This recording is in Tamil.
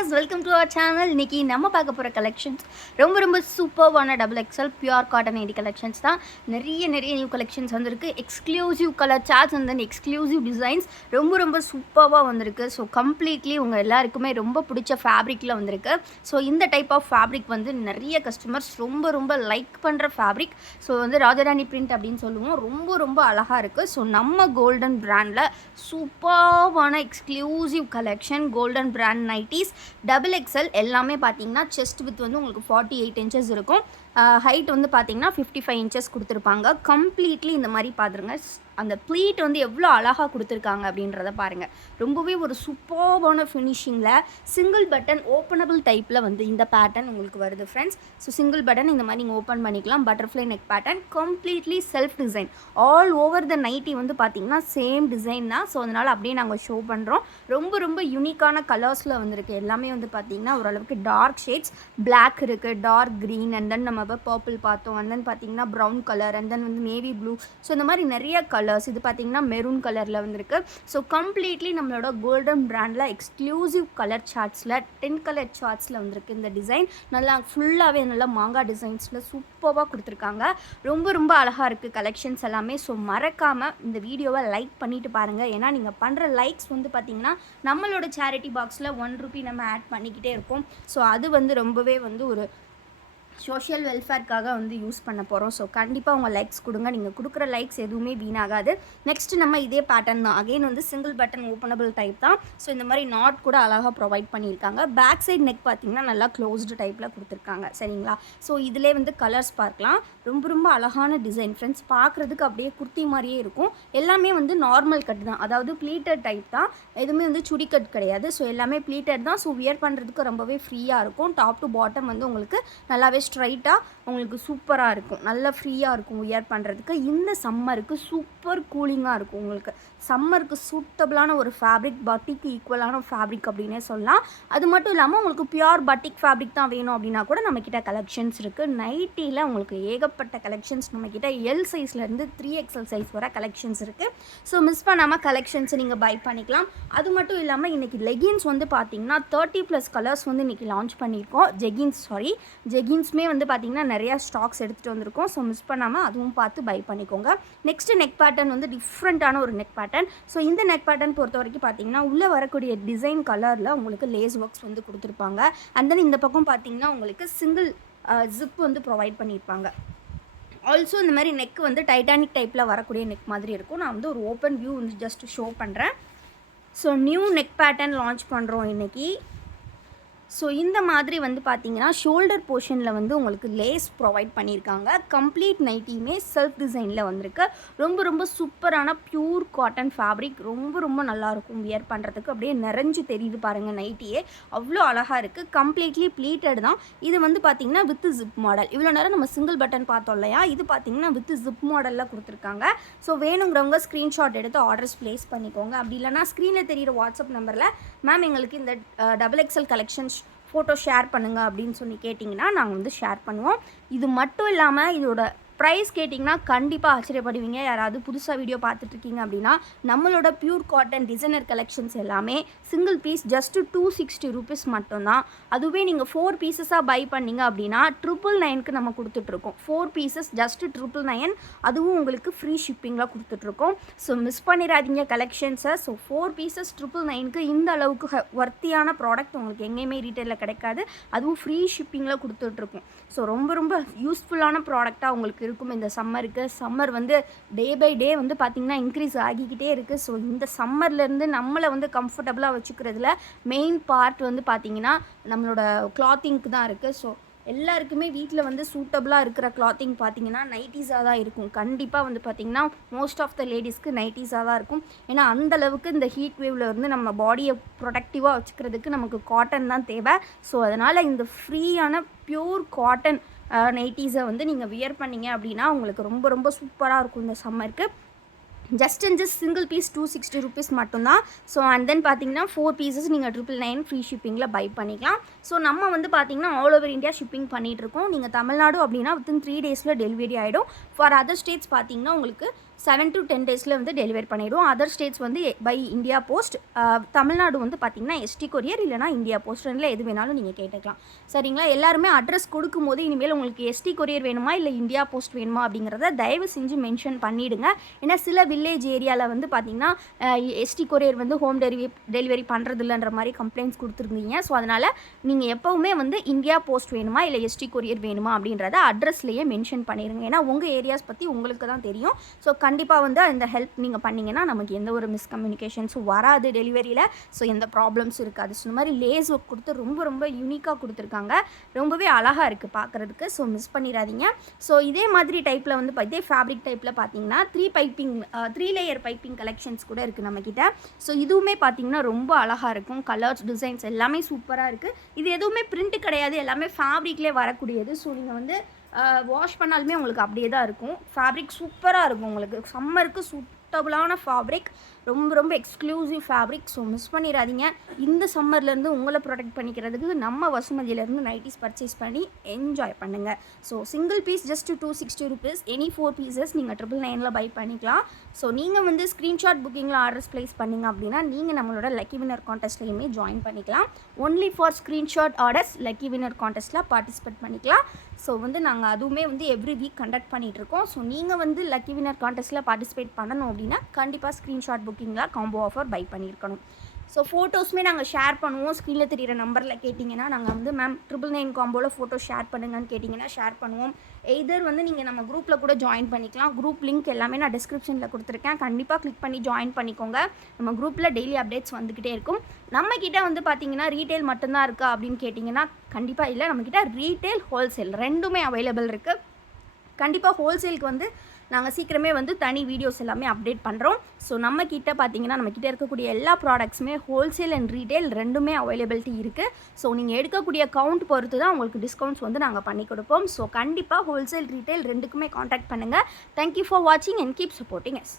Viewers, welcome to our channel. இன்றைக்கி நம்ம பார்க்க போகிற கலெக்ஷன்ஸ் ரொம்ப சூப்பர்வான XXL பியூர் காட்டன் ஐடி கலெக்ஷன்ஸ் தான். நிறைய நியூ கலெக்ஷன்ஸ் வந்திருக்கு. Exclusive colour charts and then exclusive designs ரொம்ப சூப்பராக வந்திருக்கு. ஸோ கம்ப்ளீட்லி உங்கள் எல்லாருக்குமே ரொம்ப பிடிச்ச ஃபேப்ரிக்கில் வந்திருக்கு. ஸோ இந்த டைப் ஆஃப் ஃபேப்ரிக் வந்து நிறைய கஸ்டமர்ஸ் ரொம்ப லைக் பண்ணுற ஃபேப்ரிக். ஸோ வந்து ராஜராணி பிரிண்ட் அப்படின்னு சொல்லுவோம். ரொம்ப அழகாக இருக்குது. ஸோ நம்ம கோல்டன் பிராண்டில் சூப்பர்வான exclusive collection golden brand nighties XXL எல்லாமே பார்த்தீங்கன்னா செஸ்ட் வித் வந்து உங்களுக்கு 48 இன்ச்சஸ் இருக்கும். ஹைட் வந்து பார்த்தீங்கன்னா 55 இன்ச்சஸ் கொடுத்துருப்பாங்க. கம்ப்ளீட்லி இந்த மாதிரி பார்த்துருங்க. அந்த ப்ளீட் வந்து எவ்வளோ அழகாக கொடுத்துருக்காங்க அப்படின்றத பாருங்கள். ரொம்பவே ஒரு சூப்பர்வான ஃபினிஷிங்கில் சிங்கிள் பட்டன் ஓப்பனபிள் டைப்பில் வந்து இந்த பேட்டர்ன் உங்களுக்கு வருது ஃப்ரெண்ட்ஸ். ஸோ சிங்கிள் பட்டன் இந்த மாதிரி நீங்கள் ஓப்பன் பண்ணிக்கலாம். Butterfly neck pattern, completely self design. All over the nighty வந்து பார்த்திங்கன்னா சேம் டிசைன் தான். ஸோ அதனால் அப்படியே நாங்கள் ஷோ பண்ணுறோம். ரொம்ப யூனிக்கான கலர்ஸில் வந்துருக்கு. எல்லாமே வந்து பார்த்திங்கன்னா ஓரளவுக்கு டார்க் ஷேட்ஸ், பிளாக் இருக்குது, டார்க் க்ரீன், அண்ட் தென் நம்ம பர்பிள் பார்த்தோம், அண்ட் தென் பார்த்திங்கன்னா ப்ரௌன் கலர், அண்ட் தென் வந்து நேவி ப்ளூ. ஸோ இந்த மாதிரி நிறைய கலர்ஸ். இது பார்த்தீங்கன்னா மெரூன் கலரில் வந்திருக்கு. ஸோ கம்ப்ளீட்லி நம்மளோட கோல்டன் பிராண்டில் எக்ஸ்க்ளூசிவ் கலர் சார்ட்ஸில் 10 கலர் சார்ட்ஸில் வந்திருக்கு. இந்த டிசைன் நல்லா ஃபுல்லாகவே நல்லா மாங்காய் டிசைன்ஸில் சூப்பராக கொடுத்துருக்காங்க. ரொம்ப அழகாக இருக்குது கலெக்ஷன்ஸ் எல்லாமே. ஸோ மறக்காமல் இந்த வீடியோவை லைக் பண்ணிவிட்டு பாருங்கள். ஏன்னா நீங்கள் பண்ணுற லைக்ஸ் வந்து பார்த்திங்கன்னா நம்மளோட சேரிட்டி பாக்ஸில் 1 ரூபி நம்ம ஆட் பண்ணிக்கிட்டே இருக்கோம். ஸோ அது வந்து ரொம்பவே வந்து ஒரு சோஷியல் வெல்ஃபேர்க்காக வந்து யூஸ் பண்ண போகிறோம். ஸோ கண்டிப்பாக உங்கள் லைக்ஸ் கொடுங்க. நீங்கள் கொடுக்குற லைக்ஸ் எதுவுமே வீணாகாது. நெக்ஸ்ட் நம்ம இதே பேட்டர்ன் தான். அகெயின் வந்து சிங்கிள் பட்டன் ஓப்பனபிள் டைப் தான். ஸோ இந்த மாதிரி நாட் கூட அழகாக ப்ரொவைட் பண்ணியிருக்காங்க. பேக் சைட் நெக் பார்த்திங்கன்னா நல்லா க்ளோஸ்டு டைப்பில் கொடுத்துருக்காங்க. சரிங்களா? ஸோ இதிலே வந்து கலர்ஸ் பார்க்கலாம். ரொம்ப அழகான டிசைன் ஃப்ரெண்ட்ஸ். பார்க்குறதுக்கு அப்படியே குர்த்தி மாதிரியே இருக்கும். எல்லாமே வந்து நார்மல் கட் தான், அதாவது ப்ளீட்டட் டைப் தான். எதுவுமே வந்து சுடி கட் கிடையாது. ஸோ எல்லாமே ப்ளீட்டட் தான். ஸோ வியர் பண்ணுறதுக்கு ரொம்பவே ஃப்ரீயாக இருக்கும். டாப் டு பாட்டம் வந்து உங்களுக்கு நல்லாவே ஸ்ட்ரைட்டாக உங்களுக்கு சூப்பராக இருக்கும். நல்லா ஃப்ரீயாக இருக்கும் வியர் பண்ணுறதுக்கு. இந்த சம்மருக்கு சூப்பர் கூலிங்காக இருக்கும். உங்களுக்கு சம்மருக்கு சூட்டபிளான ஒரு ஃபேப்ரிக், பட்டிக்கு ஈக்குவலான ஃபேப்ரிக் அப்படின்னே சொல்லலாம். அது மட்டும் இல்லாமல் உங்களுக்கு பியூர் பட்டிக் ஃபேப்ரிக் தான் வேணும் அப்படின்னா கூட நம்மக்கிட்ட கலெக்ஷன்ஸ் இருக்குது. நைட்டியில் உங்களுக்கு ஏகப்பட்ட கலெக்ஷன்ஸ் நம்மக்கிட்ட எல் சைஸ்லேருந்து 3XL சைஸ் வர கலெக்ஷன்ஸ் இருக்குது. ஸோ மிஸ் பண்ணாமல் கலெக்ஷன்ஸை நீங்கள் பை பண்ணிக்கலாம். அது மட்டும் இல்லாமல் இன்றைக்கி லெகின்ஸ் வந்து பார்த்திங்கன்னா 30+ கலர்ஸ் வந்து இன்றைக்கி லான்ச் பண்ணியிருக்கோம். ஜெகின்ஸுமே வந்து பார்த்திங்கன்னா நிறையா ஸ்டாக்ஸ் எடுத்துகிட்டு வந்திருக்கோம். ஸோ மிஸ் பண்ணாமல் அதுவும் பார்த்து பை பண்ணிக்கோங்க. நெக்ஸ்ட்டு நெக் பேட்டர்ன் வந்து டிஃப்ரெண்ட்டான ஒரு நெக் பேட்டர்ன். ஸோ இந்த நெக் பேட்டர்ன் பொறுத்த வரைக்கும் பார்த்திங்கன்னா உள்ளே வரக்கூடிய டிசைன் கலரில் உங்களுக்கு லேஸ் ஒர்க்ஸ் வந்து கொடுத்துருப்பாங்க. அண்ட் தென் இந்த பக்கம் பார்த்திங்கன்னா உங்களுக்கு சிங்கிள் ஜிப் வந்து ப்ரொவைட் பண்ணியிருப்பாங்க. ஆல்சோ இந்த மாதிரி நெக் வந்து டைட்டானிக் டைப்பில் வரக்கூடிய நெக் மாதிரி இருக்கும். நான் வந்து ஒரு ஓப்பன் வியூ வந்து ஜஸ்ட் ஷோ பண்ணுறேன். So new neck pattern launch பண்ணுறோம் இன்றைக்கி. ஸோ இந்த மாதிரி வந்து பார்த்திங்கன்னா ஷோல்டர் போர்ஷனில் வந்து உங்களுக்கு லேஸ் ப்ரொவைட் பண்ணியிருக்காங்க. கம்ப்ளீட் நைட்டியுமே செல்ஃப் டிசைனில் வந்திருக்கு. ரொம்ப சூப்பரான பியூர் காட்டன் ஃபேப்ரிக். ரொம்ப நல்லாயிருக்கும் வியர் பண்ணுறதுக்கு. அப்படியே நிறைஞ்சு தெரியுது பாருங்கள் நைட்டியே. அவ்வளோ அழகாக இருக்குது. கம்ப்ளீட்லி ப்ளீட்டட் தான். இது வந்து பார்த்திங்கன்னா வித் ஜிப் மாடல். இவ்வளோ நேரம் நம்ம சிங்கிள் பட்டன் பார்த்தோம் இல்லையா, இது பார்த்திங்கன்னா வித் ஜிப் மாடலில் கொடுத்துருக்காங்க. ஸோ வேணுங்கிறவங்க ஸ்க்ரீன்ஷாட் எடுத்து ஆர்டர்ஸ் ப்ளேஸ் பண்ணிக்கோங்க. அப்படி இல்லைனா ஸ்க்ரீனில் தெரிகிற வாட்ஸ்அப் நம்பரில் மேம் எங்களுக்கு இந்த XXL கலெக்ஷன்ஸ் ஃபோட்டோ ஷேர் பண்ணுங்கள் அப்படின்னு சொல்லி கேட்டிங்கன்னா நாங்கள் வந்து ஷேர் பண்ணுவோம். இது மட்டும் இல்லாமல் இதோட ப்ரைஸ் கேட்டிங்கன்னா கண்டிப்பாக ஆச்சரியப்படுவீங்க. யாராவது புதுசாக வீடியோ பார்த்துட்ருக்கீங்க அப்படின்னா நம்மளோட பியூர் காட்டன் டிசைனர் கலெக்ஷன்ஸ் எல்லாமே சிங்கிள் பீஸ் ஜஸ்ட்டு 260 ரூபீஸ் மட்டும்தான். அதுவே நீங்கள் 4 பீசஸாக பை பண்ணிங்க அப்படின்னா 999க்கு நம்ம கொடுத்துட்ருக்கோம். 4 பீசஸ் ஜஸ்ட்டு 999. அதுவும் உங்களுக்கு ஃப்ரீ ஷிப்பிங்கில் கொடுத்துட்ருக்கோம். ஸோ மிஸ் பண்ணிடாதீங்க கலெக்ஷன்ஸை. ஸோ 4 பீசஸ் 999க்கு இந்த அளவுக்கு ஒர்த்தியான ப்ராடக்ட் உங்களுக்கு எங்கேயுமே ரீட்டெயிலில் கிடைக்காது. அதுவும் ஃப்ரீ ஷிப்பிங்கில் கொடுத்துட்ருக்கோம். ஸோ ரொம்ப யூஸ்ஃபுல்லான ப்ராடக்டாக உங்களுக்கு இருக்கும் இந்த சம்மருக்கு. சம்மர் வந்து டே பை டே வந்து பார்த்திங்கன்னா இன்க்ரீஸ் ஆகிக்கிட்டே இருக்குது. ஸோ இந்த சம்மர்லேருந்து நம்மளை வந்து கம்ஃபர்டபுளாக வச்சுக்கிறதுல மெயின் பார்ட் வந்து பார்த்திங்கன்னா நம்மளோட கிளாத்திங்க்கு தான் இருக்குது. ஸோ எல்லாருக்குமே வீட்டில் வந்து சூட்டபுளாக இருக்கிற கிளாத்திங் பார்த்திங்கன்னா நைட்டிஸாக தான் இருக்கும். கண்டிப்பாக வந்து பார்த்திங்கன்னா மோஸ்ட் ஆஃப் த லேடிஸ்க்கு நைட்டிஸாக தான் இருக்கும். ஏன்னா அந்தளவுக்கு இந்த ஹீட் வேவில் இருந்து நம்ம பாடியை ப்ரொடக்டிவாக வச்சுக்கிறதுக்கு நமக்கு காட்டன் தான் தேவை. ஸோ அதனால் இந்த ஃப்ரீயான பியூர் காட்டன் நைட்டிஸை வந்து நீங்கள் வியர் பண்ணிங்க அப்படின்னா உங்களுக்கு ரொம்ப சூப்பராக இருக்கும் இந்த சம்மருக்கு. ஜஸ்ட் சிங்கிள் பீஸ் 260 ரூபீஸ் மட்டும்தான். ஸோ அண்ட் தென் பார்த்தீங்கன்னா 4 பீசஸ் நீங்கள் 999 ஃப்ரீ ஷிப்பிங்கில் பை பண்ணிக்கலாம். ஸோ நம்ம வந்து பார்த்தீங்கன்னா ஆல் ஓவர் இந்தியா ஷிப்பிங் பண்ணிகிட்ருக்கோம். நீங்கள் தமிழ்நாடு அப்படின்னா வித்தின் 3 டேஸில் டெலிவரி ஆகிடும். ஃபார் அதர் ஸ்டேட்ஸ் பார்த்தீங்கன்னா உங்களுக்கு 7 to 10 டேஸில் வந்து டெலிவரி பண்ணிவிடுவோம். அதர் ஸ்டேட்ஸ் வந்து பை இந்தியா போஸ்ட், தமிழ்நாடு வந்து பார்த்திங்கன்னா எஸ்டி கொரியர் இல்லைனா இந்தியா போஸ்ட் ரெண்டில் எது வேணாலும் நீங்கள் கேட்டுக்கலாம். சரிங்களா? எல்லாருமே அட்ரஸ் கொடுக்கும்போது இனிமேல் உங்களுக்கு எஸ்டி கொரியர் வேணுமா இல்லை இந்தியா போஸ்ட் வேணுமா அப்படிங்கிறத தயவு செஞ்சு மென்ஷன் பண்ணிவிடுங்க. ஏன்னா சில வில்லேஜ் ஏரியாவில் வந்து பார்த்திங்கன்னா எஸ்டி கொரியர் வந்து ஹோம் டெலிவரி பண்ணுறது இல்லைன்ற மாதிரி கம்ப்ளைண்ட்ஸ் கொடுத்துருந்தீங்க. ஸோ அதனால் நீங்கள் எப்போவுமே வந்து இந்தியா போஸ்ட் வேணுமா இல்லை எஸ்டி கொரியர் வேணுமா அப்படின்றத அட்ரஸ்லேயே மென்ஷன் பண்ணிடுங்க. ஏன்னா உங்கள் ஏரியாஸ் பற்றி உங்களுக்கு தான் தெரியும். ஸோ கண்டிப்பாக வந்து இந்த ஹெல்ப் நீங்கள் பண்ணிங்கன்னா நமக்கு எந்த ஒரு மிஸ்கம்யூனிகேஷன்ஸும் வராது டெலிவரியில். ஸோ எந்த ப்ராப்ளம்ஸும் இருக்காது. ஸோ இந்த மாதிரி லேஸ் ஒர்க் கொடுத்து ரொம்ப யூனிக்காக கொடுத்துருக்காங்க. ரொம்பவே அழகாக இருக்குது பார்க்குறதுக்கு. ஸோ மிஸ் பண்ணிடாதீங்க. ஸோ இதே மாதிரி டைப்பில் வந்து இதே ஃபேப்ரிக் டைப்பில் பார்த்தீங்கன்னா 3 லேயர் பைப்பிங் கலெக்ஷன்ஸ் கூட இருக்குது நம்மக்கிட்ட. ஸோ இதுவுமே பார்த்தீங்கன்னா ரொம்ப அழகாக இருக்கும். கலர்ஸ், டிசைன்ஸ் எல்லாமே சூப்பராக இருக்குது. இது எதுவுமே பிரிண்ட் கிடையாது, எல்லாமே ஃபேப்ரிக்லேயே வரக்கூடியது. ஸோ நீங்கள் வந்து வாஷ் பண்ணாலுமே உங்களுக்கு அப்படியே தான் இருக்கும். ஃபேப்ரிக் சூப்பராக இருக்கும். உங்களுக்கு சம்மருக்கு சூட்டபுளான ஃபேப்ரிக், ரொம்ப எக்ஸ்க்ளூசிவ் ஃபேப்ரிக். ஸோ மிஸ் பண்ணிடாதீங்க. இந்த சம்மர்லேருந்து உங்களை ப்ரொடெக்ட் பண்ணிக்கிறதுக்கு நம்ம வசுமதியிலேருந்து நைட்டிஸ் பர்ச்சேஸ் பண்ணி என்ஜாய் பண்ணுங்கள். So single piece just 260 rupees. Any 4 pieces நீங்கள் 999 பை பண்ணிக்கலாம். ஸோ நீங்கள் வந்து ஸ்க்ரீன்ஷாட் புக்கிங்கில் ஆர்டர்ஸ் ப்ளேஸ் பண்ணிங்க அப்படின்னா நீங்கள் நம்மளோட லக்கி வின்னர் கான்டெஸ்ட்லேயுமே ஜாயின் பண்ணிக்கலாம். Only for screenshot orders lucky winner கான்டெஸ்ட்டில் பார்ட்டிசிபேட் பண்ணிக்கலாம். ஸோ வந்து நாங்கள் அதுவுமே வந்து எவ்ரி வீக் கண்டக்ட் பண்ணிகிட்ருக்கோம். ஸோ நீங்கள் வந்து லக்கி வின்னர் கான்டெஸ்ட்டில் பார்ட்டிசிபேட் பண்ணணும் அப்படின்னா கண்டிப்பாக ஸ்க்ரீன்ஷாட் புக்கிங்கில் காம்போ ஆஃபர் பை பண்ணியிருக்கணும். ஸோ ஃபோட்டோஸுமே நாங்கள் ஷேர் பண்ணுவோம். ஸ்க்ரீனில் தெரிகிற நம்பரில் கேட்டிங்கன்னா நாங்கள் வந்து மேம் 999 காம்போவில் ஃபோட்டோ ஷேர் பண்ணுங்கன்னு கேட்டிங்கன்னா ஷேர் பண்ணுவோம். எய்தர் வந்து நீங்கள் நம்ம குரூப்பில் கூட ஜாயின் பண்ணிக்கலாம். குரூப் லிங்க் எல்லாமே நான் டிஸ்கிரிப்ஷனில் கொடுத்துருக்கேன். கண்டிப்பாக கிளிக் பண்ணி ஜாயின் பண்ணிக்கோங்க. நம்ம குரூப்பில் டெய்லி அப்டேட்ஸ் வந்துக்கிட்டே இருக்கும். நம்மக்கிட்ட வந்து பார்த்திங்கன்னா ரீட்டெயில் மட்டும்தான் இருக்கா அப்படின்னு கேட்டிங்கன்னா கண்டிப்பாக இல்லை. நம்மக்கிட்ட ரீட்டெயில், ஹோல்சேல் ரெண்டுமே அவைலபிள் இருக்குது. கண்டிப்பாக ஹோல்சேலுக்கு வந்து நாங்கள் சீக்கிரமே வந்து தனி வீடியோஸ் எல்லாமே அப்டேட் பண்ணுறோம். ஸோ நம்மக்கிட்ட பார்த்தீங்கன்னா நம்மக்கிட்ட இருக்கக்கூடிய எல்லா ப்ராடக்ட்ஸுமே ஹோல்சேல் அண்ட் ரீட்டெயில் ரெண்டுமே அவைலபிலிட்டி இருக்குது. ஸோ நீங்கள் எடுக்கக்கூடிய கவுண்ட் பொறுத்து தான் உங்களுக்கு டிஸ்கவுண்ட்ஸ் வந்து நாங்கள் பண்ணி கொடுப்போம். ஸோ கண்டிப்பாக ஹோல்சேல், ரீட்டெயில் ரெண்டுக்குமே காண்டாக்ட் பண்ணுங்கள். தேங்க்யூ ஃபார் வாட்சிங் அண்ட் கீப் சப்போர்ட்டிங் எஸ்.